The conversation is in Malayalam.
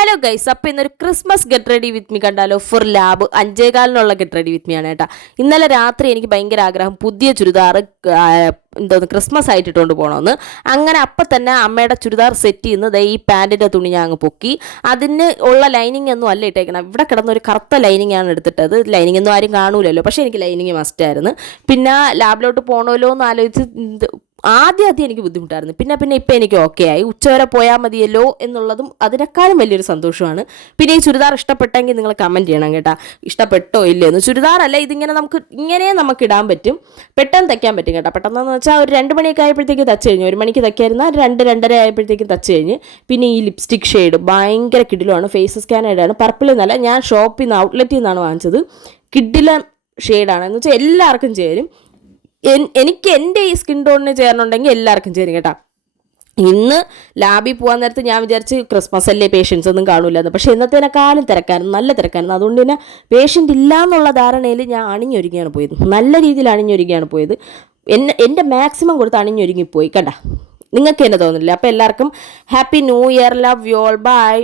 ഹലോ ഗൈസ്, അപ്പോൾ ഇന്നൊരു Christmas get ready with me കണ്ടാലോ? For lab 5:15 get ready with me ആണ് കേട്ടോ. ഇന്നലെ രാത്രി എനിക്ക് ഭയങ്കര ആഗ്രഹം പുതിയ ചുരിദാർ എന്തോന്ന് ക്രിസ്മസ് ആയിട്ട് ഇട്ടുകൊണ്ട് പോകണമെന്ന്. അങ്ങനെ അപ്പം തന്നെ അമ്മയുടെ ചുരിദാർ സെറ്റ് ചെയ്യുന്നത് ഈ പാൻറ്റിൻ്റെ തുണി ഞാൻ അങ്ങ് പൊക്കി. അതിന് ഉള്ള ലൈനിങ് ഒന്നും അല്ല ഇട്ടേക്കണം. ഇവിടെ കിടന്നൊരു കറുത്ത ലൈനിങ് ആണ് എടുത്തിട്ടത്. ലൈനിങ് ഒന്നും ആരും കാണൂലല്ലോ, പക്ഷേ എനിക്ക് ലൈനിങ് മസ്റ്റായിരുന്നു. പിന്നെ ലാബിലോട്ട് പോകണമല്ലോ എന്ന് ആലോചിച്ച് ആദ്യം എനിക്ക് ബുദ്ധിമുട്ടായിരുന്നു. പിന്നെ ഇപ്പം എനിക്ക് ഓക്കെ ആയി. ഉച്ചവരെ പോയാൽ മതിയല്ലോ എന്നുള്ളതും അതിനേക്കാളും വലിയൊരു സന്തോഷമാണ്. പിന്നെ ഈ ചുരിദാർ ഇഷ്ടപ്പെട്ടെങ്കിൽ നിങ്ങൾ കമൻറ്റ് ചെയ്യണം കേട്ടോ, ഇഷ്ടപ്പെട്ടോ ഇല്ലയെന്ന്. ചുരിദാറല്ല, ഇതിങ്ങനെ നമുക്ക് ഇടാൻ പറ്റും, പെട്ടെന്ന് തയ്ക്കാൻ പറ്റും കേട്ടോ. പെട്ടെന്ന് വെച്ചാൽ ഒരു 2 മണിയൊക്കെ ആയപ്പോഴത്തേക്ക് തച്ച് കഴിഞ്ഞു. 1 മണിക്ക് തയ്ക്കായിരുന്ന 2-2:30 ആയപ്പോഴത്തേക്കും തച്ച് കഴിഞ്ഞ്. പിന്നെ ഈ ലിപ്സ്റ്റിക് ഷെയ്ഡ് ഭയങ്കര കിടിലുമാണ്. ഫേസ് സ്കാനൈഡാണ്, പർപ്പിൾ എന്നല്ല, ഞാൻ ഷോപ്പിൽ നിന്ന് ഔട്ട്ലെറ്റിൽ നിന്നാണ് വാങ്ങിച്ചത്. കിഡിലൻ ഷെയ്ഡാണ് എന്ന് വെച്ചാൽ എല്ലാവർക്കും ചേരും. എനിക്ക് എൻ്റെ ഈ സ്കിൻ ടോണിന് ചേരണമെന്നുണ്ടെങ്കിൽ എല്ലാവർക്കും ചേരും കേട്ടോ. ഇന്ന് ലാബിൽ പോകാൻ നേരത്ത് ഞാൻ വിചാരിച്ച് ക്രിസ്മസ് അല്ലേ പേഷ്യൻസ് ഒന്നും കാണൂലെന്ന്. പക്ഷേ ഇന്നത്തേനേക്കാളും തിരക്കായിരുന്നു, നല്ല തിരക്കായിരുന്നു. അതുകൊണ്ട് തന്നെ പേഷ്യൻ്റ് ഇല്ല എന്നുള്ള ധാരണയിൽ ഞാൻ അണിഞ്ഞൊരുങ്ങിയാണ് പോയത്. നല്ല രീതിയിൽ അണിഞ്ഞൊരുങ്ങിയാണ് പോയത്. എൻ്റെ മാക്സിമം കൊടുത്ത് അണിഞ്ഞൊരുങ്ങിപ്പോയി കണ്ട. നിങ്ങൾക്ക് തന്നെ തോന്നില്ല. അപ്പോൾ എല്ലാവർക്കും happy new year, love you all, by.